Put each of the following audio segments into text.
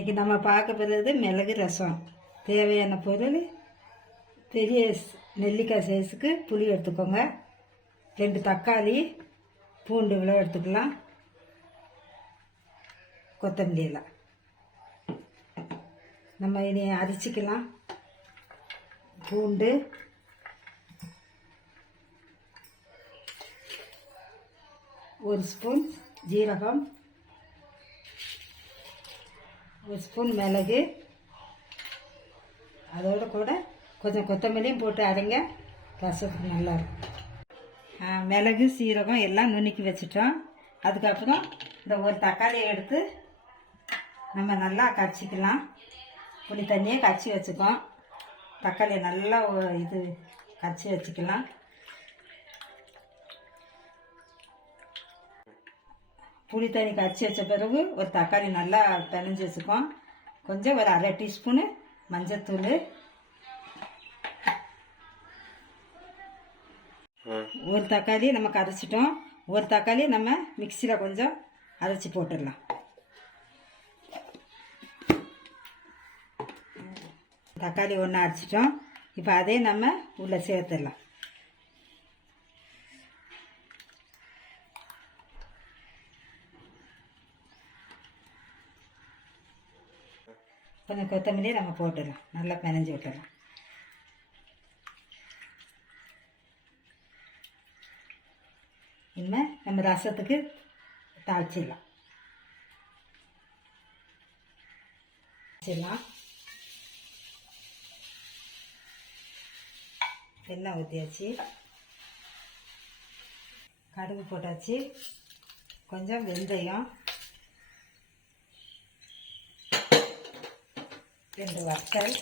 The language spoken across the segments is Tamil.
இன்றைக்கி நம்ம பார்க்க போகிறது மிளகு ரசம். தேவையான பொருள்: பெரிய நெல்லிக்காய் சைஸுக்கு புளி எடுத்துக்கோங்க, 2 தக்காளி, பூண்டு இவ்வளோ எடுத்துக்கலாம், கொத்தமல்லி எல்லாம். நம்ம இனி அரைச்சிக்கலாம். பூண்டு, ஒரு ஸ்பூன் ஜீரகம், ஒரு ஸ்பூன் மிளகு, அதோடு கூட கொஞ்சம் கொத்தமல்லியும் போட்டு அரைங்க, ரசத்துக்கு நல்லாயிருக்கும். மிளகு சீரகம் எல்லாம் நுணுக்கி வச்சிட்டோம். அதுக்கப்புறம் இந்த ஒரு தக்காளியை எடுத்து நம்ம நல்லா கரைச்சிக்கலாம். புளி தண்ணியே கரைச்சி வச்சுக்கோம். தக்காளியை நல்லா இது கரைச்சி வச்சுக்கலாம். புளி தண்ணி கரைச்சி வச்ச பிறகு ஒரு தக்காளி நல்லா பிணைஞ்சி வச்சுக்கோம். கொஞ்சம் ஒரு அரை டீஸ்பூனு மஞ்சத்தூள், ஒரு தக்காளி நம்ம கரைச்சிட்டோம். ஒரு தக்காளி நம்ம மிக்சியில் கொஞ்சம் அரைச்சி போட்டுடலாம். தக்காளி ஒன்று அரைச்சிட்டோம். இப்போ அதே நம்ம உள்ளே சேர்த்துடலாம். கொஞ்சம் கொத்தமல்லியை நம்ம போட்டுடலாம், நல்லா பிணைஞ்சி விட்டுடலாம். இனிமேல் நம்ம ரசத்துக்கு தாளிச்சிடலாம். எண்ணெய் ஊற்றியாச்சு, கடுகு போட்டாச்சு, கொஞ்சம் வெந்தயம், 2 வத்தல்,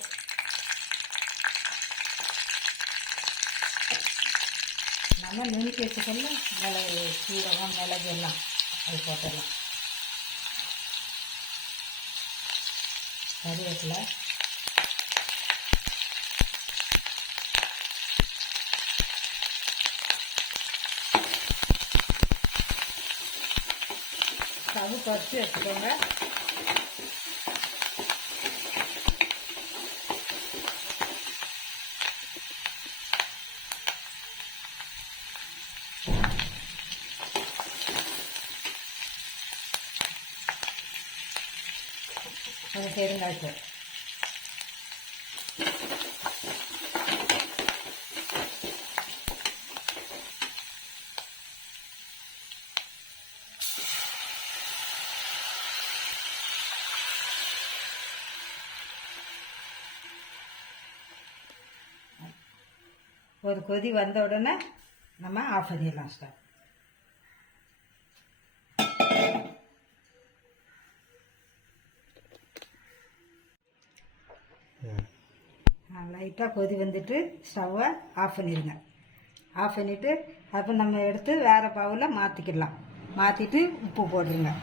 நம்ம நுணுக்கி வச்சுக்கொள்ள மிளகு, சீரகம், மிளகு எல்லாம் அது போட்டுடலாம். கருவேப்பிலை, ஸ்டவ் குறைச்சி வச்சுக்கோங்க. கொஞ்சம் பெருங்காய்த்தூள், ஒரு கொதி வந்த உடனே நம்ம ஆஃப் பண்ணிடலாம் ஸ்டவ். லைட்டாக கொதி வந்துட்டு ஸ்டவ்வை ஆஃப் பண்ணிடுங்க. ஆஃப் பண்ணிவிட்டு அப்போ நம்ம எடுத்து வேறு பவுலில் மாற்றிக்கிடலாம். மாற்றிட்டு உப்பு போட்டுருங்க.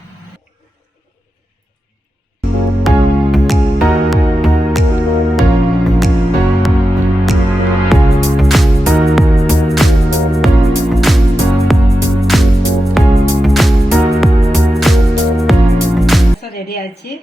ரெடி ஆச்சு.